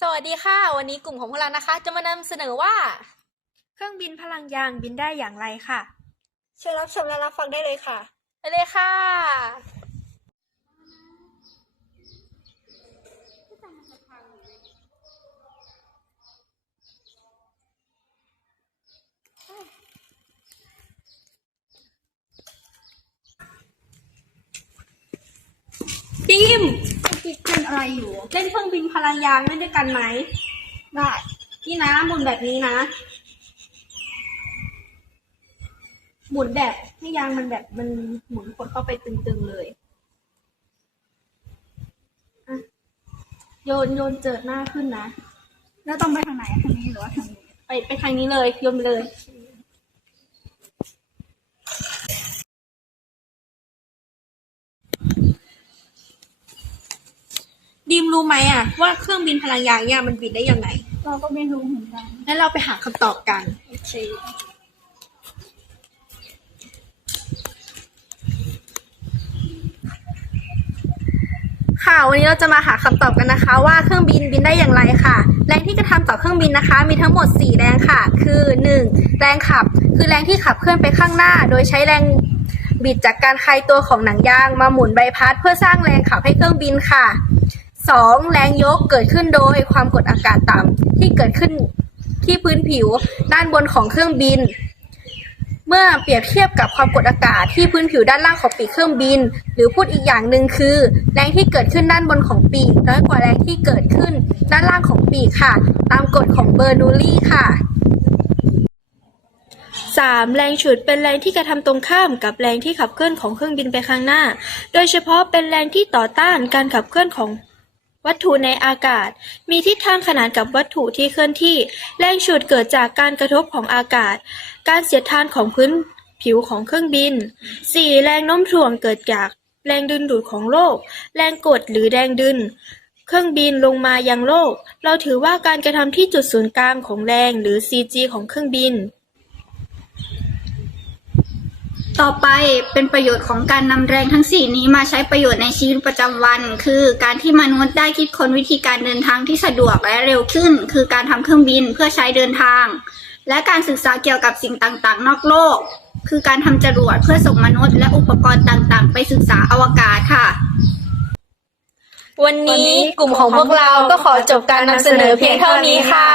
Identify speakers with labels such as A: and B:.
A: สวัสดีค่ะ วันนี้กลุ่มของพวกเรานะคะ จะมานำเสนอว่า
B: เครื่องบินพลังยางบินได้อย่างไรค่ะ
C: เชิญรับชมและรับฟังได้เลยค่ะ
A: ไปเลยค่ะ
B: ดิม เป็นอะไรอยู่ เล่นเครื่องบินพลังยางเล่ด้วยกันไหม ได้นี่นะหมุนแบบนี้นะ หมุนแบบให้ยางมันแบบมันหมุนกดเข้าไปตึงๆเลยอะโยนโยนเจิดหน้าขึ้นนะ
C: แล้วต้องไปทางไหนทางนี้หรือว่าทางนี้
B: ไปไปทางนี้เลยโยนไปเลย ดีมรู้ไหมอะว่าเครื่องบินพลังยางเนี่ยมันบินได้ยังไง
C: เราก็ไม่รู้เหมือนกัน
B: งั้นเราไปหาคำตอบกัน
C: โอเค
A: ค่ะวันนี้เราจะมาหาคำตอบกันนะคะ ว่าเครื่องบินบินได้อย่างไรค่ะ แรงที่กระทำต่อเครื่องบินนะคะ มีทั้งหมด 4 แรงค่ะ คือ 1. แรงขับ คือแรงที่ขับเคลื่อนไปข้างหน้า โดยใช้แรงบิดจากการคลายตัวของหนังยาง มาหมุนใบพัดเพื่อสร้างแรงขับให้เครื่องบินค่ะ 2. แรงยกเกิดขึ้นโดยความกดอากาศต่ำที่เกิดขึ้นที่พื้นผิวด้านบนของเครื่องบิน เมื่อเปรียบเทียบกับความกดอากาศที่พื้นผิวด้านล่างของปีกเครื่องบิน หรือพูดอีกอย่างหนึ่งคือ แรงที่เกิดขึ้นด้านบนของปีกน้อยกว่าแรงที่เกิดขึ้นด้านล่างของปีกค่ะ ตามกฎของเบอร์นูลี่ค่ะ
B: 3. แรงฉุดเป็นแรงที่กระทำตรงข้ามกับแรงที่ขับเคลื่อนของเครื่องบินไปข้างหน้า โดยเฉพาะเป็นแรงที่ต่อต้านการขับเคลื่อนของ วัตถุในอากาศ มีทิศทางขนานกับวัตถุที่เคลื่อนที่ แรงฉุดเกิดจากการกระทบของอากาศ การเสียดทานของพื้นผิวของเครื่องบิน 4. แรงโน้มถ่วงเกิดจากแรงดึงดูดของโลก แรงกดหรือแรงดึง เครื่องบินลงมายังโลก เราถือว่าการกระทำที่จุดศูนย์กลางของแรงหรือ CG ของเครื่องบิน
C: ต่อไปเป็นประโยชน์ของการนำแรงทั้งสี่นี้มาใช้ประโยชน์ในชีวิตประจำวัน คือการที่มนุษย์ได้คิดค้นวิธีการเดินทางที่สะดวกและเร็วขึ้น คือการทำเครื่องบินเพื่อใช้เดินทาง และการศึกษาเกี่ยวกับสิ่งต่างๆ นอกโลก คือการทำจรวดเพื่อส่งมนุษย์และอุปกรณ์ต่างๆ ไปศึกษาอวกาศค่ะ
A: วันนี้กลุ่มของพวกเราก็ขอจบการนำเสนอเพียงเท่านี้ค่ะ